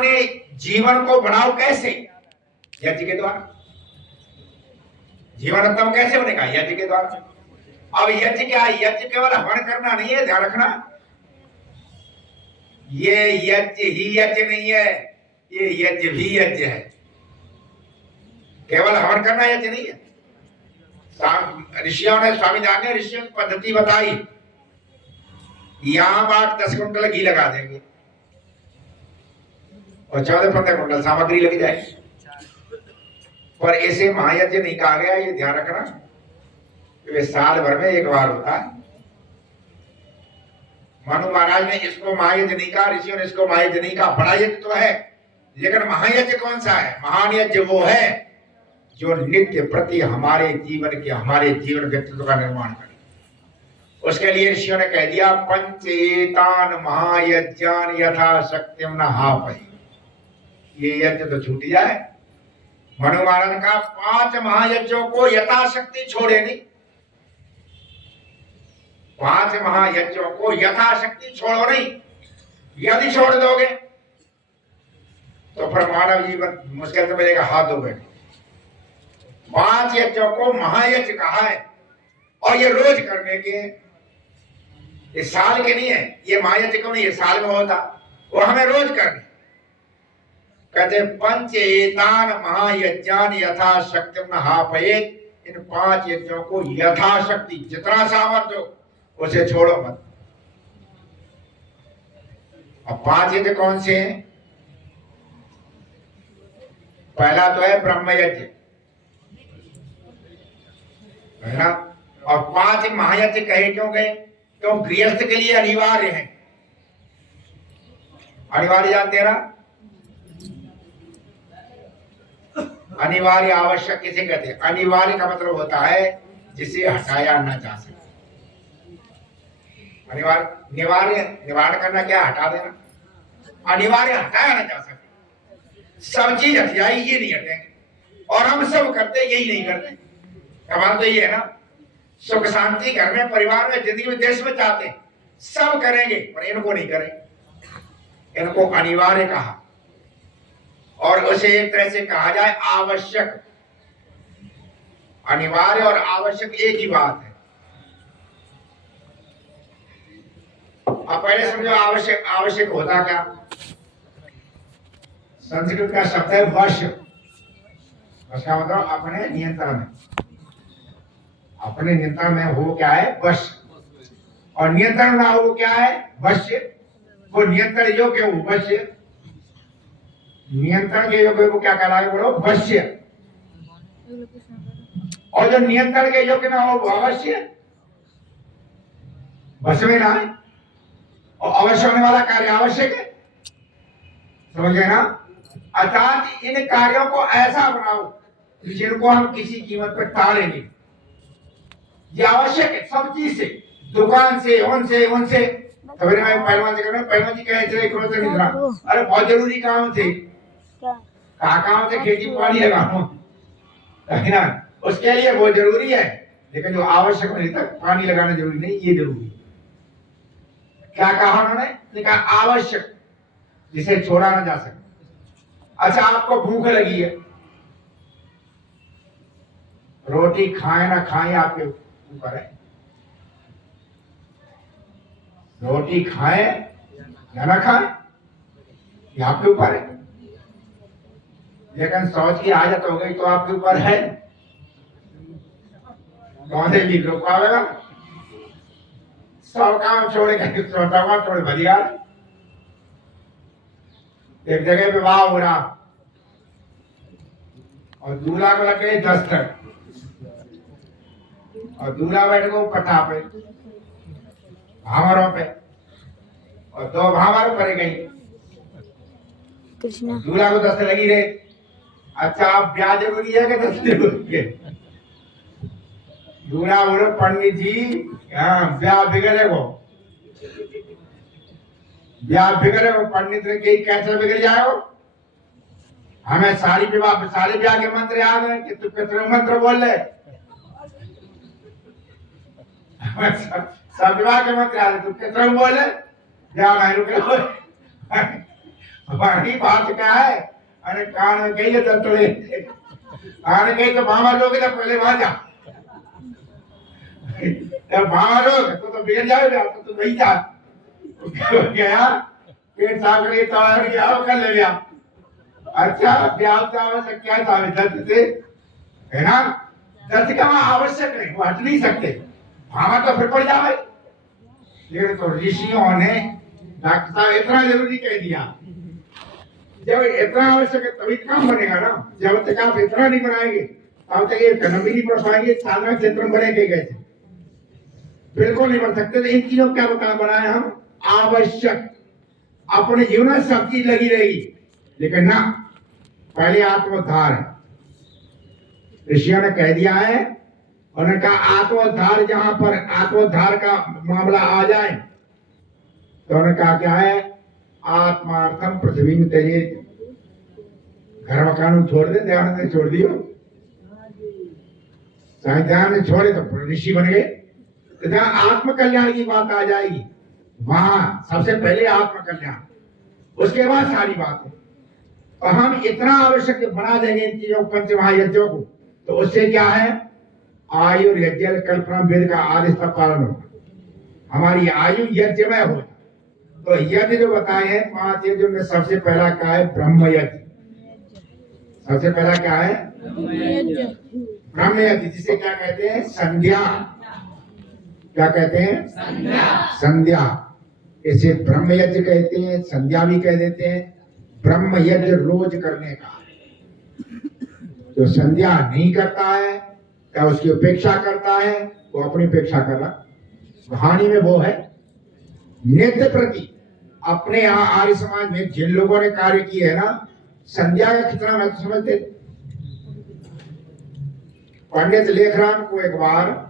अपने जीवन को बढ़ाओ कैसे? यज्ञ के द्वारा। जीवन उत्तम कैसे बनेगा? यज्ञ के द्वारा। अब यज्ञ क्या है? यज्ञ केवल हवन करना नहीं है, ध्यान रखना। ये यज्ञ ही यज्ञ नहीं है, ये यज्ञ भी यज्ञ है। केवल हवन करना यज्ञ नहीं है। ऋषियों ने, स्वामी जान ने ऋषियों की पद्धति बताई। यहां बात 10 कुंटल घी लगा देंगे और 14-15 कुंटल सामग्री लग जाएगी, पर ऐसे महायज्ञ नहीं कहा गया। ये ध्यान रखना, वे साल भर में एक बार होता है। मनु महाराज ने इसको महायज्ञ नहीं कहा, ऋषियों ने इसको महायज्ञ नहीं कहा। बड़ा यज्ञ तो है, लेकिन महायज्ञ कौन सा है? महान यज्ञ वो है जो नित्य प्रति हमारे जीवन व्यक्तित्व का निर्माण करे। उसके लिए ऋषियों ने कह दिया, पंचेतान महायज्ञान यथा शक्तिम न हापहि। ये यज्ञ तो छूट जाए। मनु महाराज का 5 महायज्ञों को यथाशक्ति छोड़े नहीं। 5 महायज्ञों को यथाशक्ति छोड़ो नहीं। यदि छोड़ दोगे तो फिर मानव जीवन मुश्किल से मिलेगा, हाथ धो बैठे। 5 यज्ञों को महायज्ञ कहा है, और ये रोज करने के, ये साल के नहीं है। ये महायज्ञ को नहीं, ये साल में होता, वो हमें रोज करने। कहते पंचेतान महायज्ञान यथाशक्ति न हापयेत। इन 5 यज्ञों को यथाशक्ति, जितना सामर्थ्य हो उसे छोड़ो मत। अब 5 यज्ञ कौन से हैं? पहला तो है ब्रह्म यज्ञ, है ना। और 5 महायज्ञ कहे क्यों गए? क्यों? गृहस्थ के लिए अनिवार्य है। अनिवार्य जानते हैं ना? अनिवार्य आवश्यक किसे कहते हैं? अनिवार्य का मतलब होता है जिसे हटाया ना जा सके। अनिवार्य, निवार्य, निवारण करना क्या? हटा देना। अनिवार्य हटाया ना जा सके। सब चीज हट जाए, ये नहीं हटेंगे। और हम सब करते, यही नहीं करते। सवाल तो ये है ना, सुख शांति घर में, परिवार में, जिंदगी में, देश में चाहते हैं, सब करेंगे, पर इनको नहीं करेंगे। इनको अनिवार्य कहा, और उसे एक तरह से कहा जाए आवश्यक। अनिवार्य और आवश्यक एक ही बात है। अब पहले समझो आवश्यक। आवश्यक होता क्या? संस्कृत का शब्द है वश। वश का मतलब अपने नियंत्रण में। अपने नियंत्रण में हो क्या है? वश। और नियंत्रण ना हो क्या है? वश्य। वो नियंत्रण योग्य हो वश्य। नियंत्रण के योग्य को क्या कहलाएगा? बोलो वश्य। और जो नियंत्रण के योग्य ना हो वो अवश्य। वश में ना है, और अवश्य होने वाला कार्य आवश्यक है। समझ गए ना? अर्थात इन कार्यों को ऐसा बनाओ जिनको हम किसी कीमत पर टालेंगे। ये आवश्यक है सब चीज से, दुकान से, उनसे। सवेरे मैं पहलवान से कहना, पहलवान जी कहे चले क्रोध नहीं सुना। अरे बहुत जरूरी काम थे। काम से खेती पानी लगाओ, है ना। उसके लिए वो जरूरी है, लेकिन जो आवश्यक नहीं तक पानी लगाना जरूरी नहीं, ये जरूरी है। क्या कहा उन्होंने? कहा आवश्यक, जिसे छोड़ा ना जा सके। अच्छा, आपको भूख लगी है, रोटी खाए ना खाए आपके ऊपर है। रोटी खाए या ना खाए ये आपके ऊपर है, लेकिन शौच की आदत हो गई तो आपके ऊपर है। कौन से भी रोक पाएगा? सब काम छोड़ेगा, छोटा काम छोड़े बढ़िया। एक जगह विवाह हो रहा और दूल्हा को लग गए दस्तक, और दूल्हा बैठ गो पटा पे, भावरों पे, और 2 भावर पड़ गई। दूल्हा को दस्तक लगी रहे। अच्छा, आप ब्याह जरूरी है कि दस्तक जरूरी है? दूल्हा बोलो, पंडित जी ब्याह बिगड़ेगो, ब्याह बिगड़ेगो। पंडित ने कही कैसे बिगड़ जाएगो? हमें सारी ब्याह के मंत्र याद है कि तू कितने मंत्र बोल रहे? सब विवाह के मंत्र याद है, तू कितने बोले? ब्याह नहीं रुके। हमारी बात क्या है? अरे कान में कही तो तोड़े, कान में कही तो मामा लोग तो पहले वहां जा, मामा लोग तो बिगड़ जाएगा, तो वही जा गया पेट साफ करके तोड़ गया कर ले गया। अच्छा ब्याह का आवश्यक क्या था? दर्द से है ना, दर्द का वहां आवश्यक नहीं, वो हट नहीं सकते, भावा तो फिर पड़ जावे। लेकिन तो ऋषियों ने डॉक्टर साहब इतना जरूरी कह दिया, जब इतना आवश्यक है तभी काम बनेगा ना। जब तक आप इतना नहीं बनाएंगे तब तक ये कदम भी नहीं बढ़ पाएंगे, साधना क्षेत्र में बढ़ेंगे कैसे? बिल्कुल नहीं बढ़ सकते। तो इन चीजों क्या बनाए हम? आवश्यक। अपने जीवन में सब चीज लगी रहेगी, लेकिन ना, पहले आत्मोद्धार है। ऋषियों ने कह दिया है, उन्होंने कहा आत्मोद्धार, जहां पर आत्मोद्धार का मामला आ जाए तो उन्होंने कहा क्या है? आत्मार्थम पृथ्वी में तेजे। घर मकान छोड़ दे, ध्यान ने छोड़ दियो, ध्यान ने छोड़े तो ऋषि बन गए। तो जहां आत्म कल्याण की बात आ जाएगी वहां सबसे पहले आत्म कल्याण, उसके बाद सारी बात है। और हम इतना आवश्यक बना देंगे इन चीजों पंच महायज्ञों को, तो उससे क्या है? आयु यज्ञ कल्पना वेद का आदेश का पालन होगा, हमारी आयु यज्ञमय हो। तो यज्ञ जो बताए हैं 5 यज्ञ में सबसे पहला क्या है? ब्रह्म यज्ञ। सबसे पहला क्या है? ब्रह्म यज्ञ, जिसे क्या कहते हैं? संध्या। क्या कहते हैं? संध्या। इसे ब्रह्म यज्ञ कहते हैं, संध्या भी कह देते हैं। ब्रह्म यज्ञ रोज करने का, जो संध्या नहीं करता है या उसकी उपेक्षा करता है, वो अपनी उपेक्षा कर रहा। हानि में वो है नित्य प्रति। अपने यहाँ आर्य समाज में जिन लोगों ने कार्य किए है ना, संध्या का कितना महत्व समझते? पंडित लेखराम को एक बार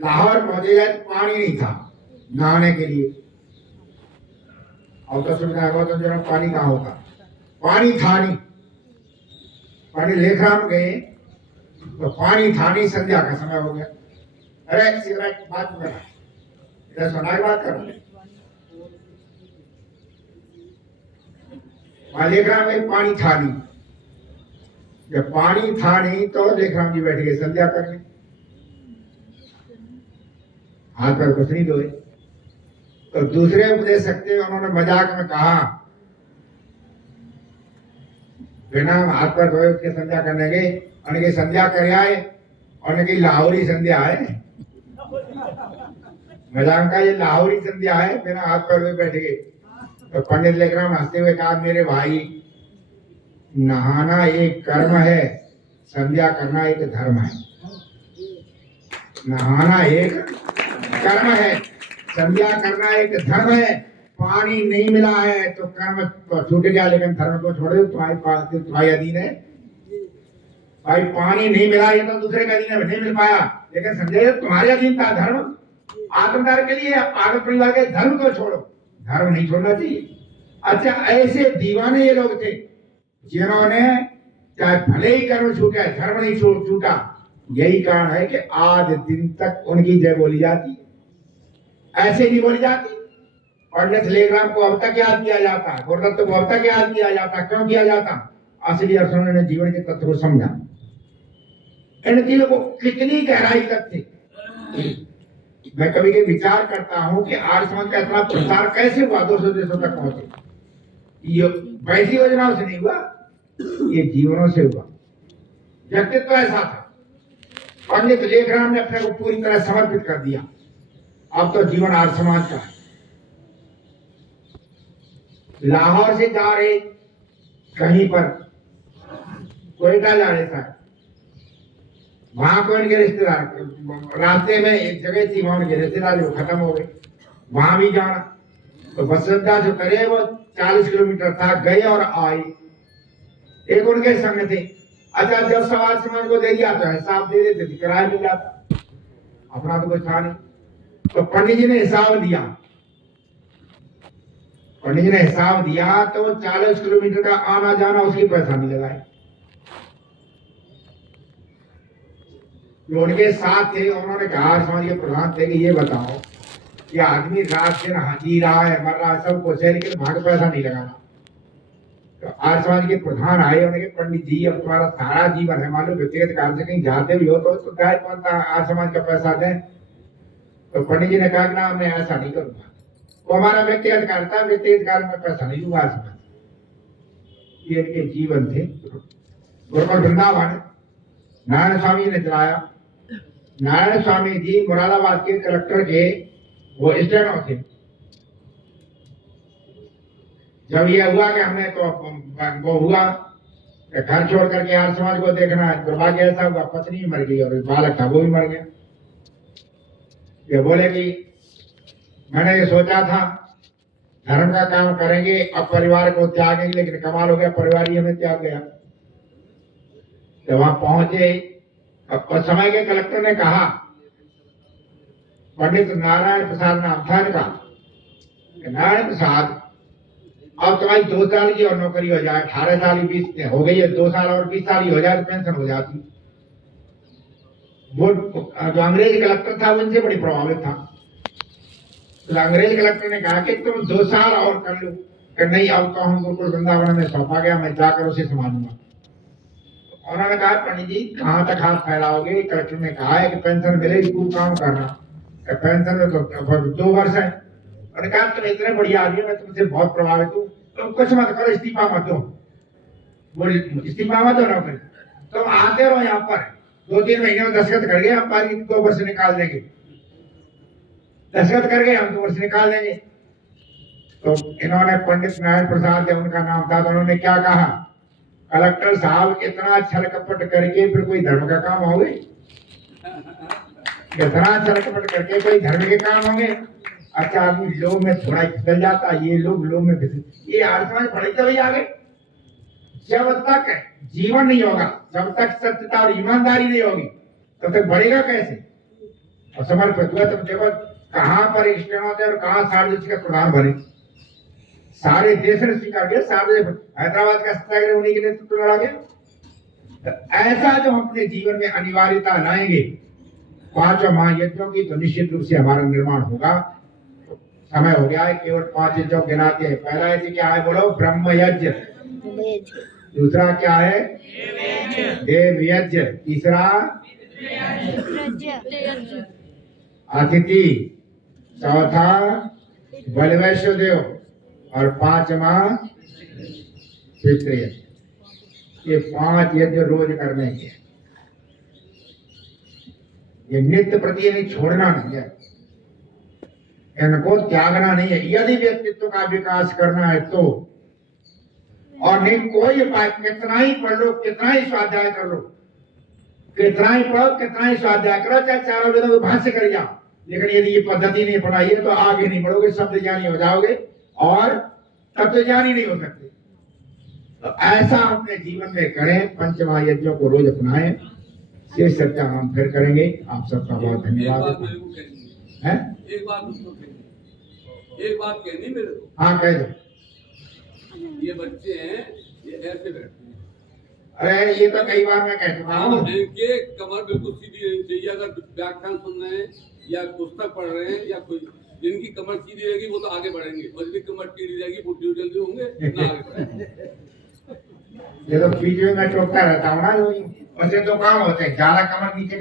लाहौर पहुंचे जाए, पानी नहीं था नहाने के लिए। और तो सुविधा हो तो जरा पानी कहाँ होता? पानी था नहीं। पंडित लेखराम गए तो पानी था नहीं, संध्या का समय हो गया। अरे सिगरेट बात कर रहा, इधर सुनाई बात कर रहा। लेखराम में पानी था नहीं। जब पानी था नहीं तो लेखराम जी बैठ गए संध्या करने, हाथ पर कुछ नहीं धोए। तो दूसरे उपदेश सकते उन्होंने मजाक में कहा, बिना हाथ पर धोए उसके संध्या करने गए, उनकी संध्या कर आए, उनकी लाहौरी संध्या है। मजाक का ये लाहौरी संध्या है, बिना हाथ पर धोए बैठ गए। तो पंडित लेखराम हंसते हुए कहा, मेरे भाई, नहाना एक कर्म है, संध्या करना एक धर्म है। नहाना एक कर्म है, संध्या करना एक धर्म है। पानी नहीं मिला है तो कर्म तो छूट गया, लेकिन धर्म को छोड़ दो, तुम्हारे अधीन है। भाई पानी नहीं मिला, ये तो दूसरे के अधीन नहीं मिल पाया, लेकिन संध्या तुम्हारे अधीन था। धर्म आत्मदार के लिए, आगे परिवार के धर्म को छोड़ो, धर्म नहीं छोड़ना चाहिए। अच्छा, ऐसे दीवाने ये लोग थे जिन्होंने चाहे भले ही कर्म छूटा, धर्म नहीं छूटा। यही कारण है कि आज दिन तक उनकी जय बोली जाती है, ऐसे नहीं बोली जाती। पंडित लेखराम को अब तक याद किया जाता, गुरुदत्त को अब तक याद किया जाता। क्यों किया जाता? असली अर्थ ने जीवन के तत्व को समझा, इन चीजों को कितनी गहराई तक थी। मैं कभी कभी विचार करता हूं कि आर्य समाज का इतना प्रसार कैसे हुआ, 200 देशों तक पहुंचे। ये वैसी योजनाओं से नहीं हुआ, ये जीवनों से हुआ। व्यक्तित्व ऐसा था। पंडित लेखराम ने अपने को पूरी तरह समर्पित कर दिया। अब तो जीवन आर्य समाज का है। लाहौर से जा रहे कहीं पर कोयटा जा रहे था, वहां को उनके रिश्तेदार, रास्ते में एक जगह थी, वहां उनके रिश्तेदार जो खत्म हो गए, वहां भी जाना। तो बस अड्डा जो करे वो 40 किलोमीटर था, गए और आए। एक उनके संग थे। अच्छा, जब सवाल समाज को दे दिया तो हिसाब दे देते थे, किराया मिल जाता, अपना तो कुछ था नहीं। तो पंडित जी ने हिसाब दिया, पंडित जी ने हिसाब दिया तो 40 किलोमीटर का आना जाना उसकी पैसा नहीं लगाए। जो उनके साथ थे उन्होंने कहा, समाज के प्रधान थे, कि ये बताओ ये आदमी रात दिन जी रहा है, मर रहा है, सबको सह, लेकिन भाग पैसा नहीं लगाना। तो आर्य समाज के प्रधान आए, उन्होंने कहा पंडित जी अब तुम्हारा सारा जीवन है, मान लो व्यक्तिगत कार्य से कहीं जाते भी हो तो गाय पालता आर्य समाज का पैसा दें। तो पंडित जी ने कहा कि ना मैं ऐसा नहीं करूंगा, वो हमारा व्यक्तिगत कार्य था, व्यक्तिगत कार्य में पैसा नहीं दूंगा आर्य समाज। ये इनके जीवन थे। गुरुकुल वृंदावन नारायण स्वामी ने चलाया। नारायण स्वामी जी मुरादाबाद के कलेक्टर के वो स्टेनो थे। जब ये हुआ कि हमने तो वो हुआ घर छोड़ करके आर्य समाज को देखना है, दुर्भाग्य ऐसा हुआ पत्नी भी मर गई और बालक था वो भी मर गया। ये बोले कि मैंने ये सोचा था धर्म का काम करेंगे, अब परिवार को त्यागेंगे, लेकिन कमाल हो गया परिवार ही हमें त्याग गया। जब वहां पहुंचे, अब उस समय के कलेक्टर ने कहा, पंडित नारायण प्रसाद नाम था इनका, नारायण प्रसाद अब तुम्हारी 2 साल की और नौकरी हो जाए, 18 साल की 20 हो गई है, 2 साल और 20 साल की हो जाए तो पेंशन हो जाती। वो जो अंग्रेज कलेक्टर था वो इनसे बड़ी प्रभावित था। तो अंग्रेज कलेक्टर ने कहा कि तुम 2 साल और कर लो, कि नहीं अब तो हम गुरुकुल वृंदावन में सौंपा गया, मैं जाकर उसे संभालूंगा। उन्होंने कहा पंडित जी कहाँ तक हाथ फैलाओगे, कलेक्टर ने कहा है कि पेंशन मिलेगी, तू काम करना, पेंशन में तो 2 वर्ष है। उन्होंने कहा तुम इतने बढ़िया आदमी, मैं तुमसे बहुत प्रभावित हूँ, तुम कुछ मत करो, इस्तीफा मत दो। बोले इस्तीफा मत दो नौकरी, तुम आते रहो यहाँ पर, 2-3 महीने में दस्तखत कर गए हम पारी 2 वर्ष निकाल देंगे, दस्तखत कर गए हम 2 वर्ष निकाल देंगे। तो इन्होंने पंडित नारायण प्रसाद जब उनका नाम था तो उन्होंने क्या कहा, कलेक्टर साहब इतना छल कपट करके फिर कोई धर्म का काम होंगे, इतना छल कपट करके कोई धर्म के काम होंगे। अच्छा आदमी लोग में थोड़ा फिसल जाता, ये लोग में फिसल, ये आर्य समाज बड़े चले आ गए। जब तक जीवन नहीं होगा, जब तक सत्यता और ईमानदारी नहीं होगी, तब तक बढ़ेगा कैसे। और समर्पित हुआ तब देखो कहां पर एक थे और कहां सारदेश का प्रधान बने, सारे देश ने स्वीकार किया। सारे हैदराबाद का सत्याग्रह उन्हीं के नेतृत्व में लड़ा गया। ऐसा जो हम अपने जीवन में अनिवार्यता लाएंगे 5 महायज्ञों की, तो निश्चित रूप से हमारा निर्माण होगा। समय हो गया है, केवल 5 यज्ञों गिनाते हैं। पहला यज्ञ क्या है बोलो, ब्रह्म यज्ञ। दूसरा क्या है, देव यज्ञ। तीसरा अतिथि। चौथा बलवैश्य देव। और 5वां पितृयज्ञ। ये 5 यज्ञ रोज करने के, ये नित्य प्रति नहीं छोड़ना नहीं है, इनको त्यागना नहीं है। यदि व्यक्तित्व का विकास करना है तो, और नहीं कोई उपाय, कितना ही पढ़ लो, कितना ही स्वाध्याय कर लो, कितना ही पढ़ो, कितना ही स्वाध्याय करो, चाहे 4 वेदों को भाष्य कर जाओ, लेकिन यदि ये पद्धति नहीं अपनाइए तो आगे नहीं बढ़ोगे, शब्द ज्ञानी हो जाओगे और तत्व ज्ञानी नहीं हो सकते। तो ऐसा अपने जीवन में करें, 5 महायज्ञों को रोज अपनाएं। शेष चर्चा हम फिर करेंगे। आप सबका बहुत धन्यवाद है। एक बात कहनी मेरे को। हाँ कह दो। ये बच्चे हैं, ये ऐसे बैठते हैं। अरे ये तो कई बार मैं कह चुका हूँ, इनके कमर बिल्कुल सीधी रहनी चाहिए। अगर व्याख्यान सुन रहे हैं या पुस्तक पढ़ रहे हैं या कोई, जिनकी कमर सीधी रहेगी वो तो आगे बढ़ेंगे, और जिनकी कमर टेढ़ी रहेगी वो जल्दी होंगे ना आगे बढ़ेंगे। ये तो बीच में मैं टोकता रहता हूँ ना, वैसे 2 काम होते हैं, ज्यादा कमर नीचे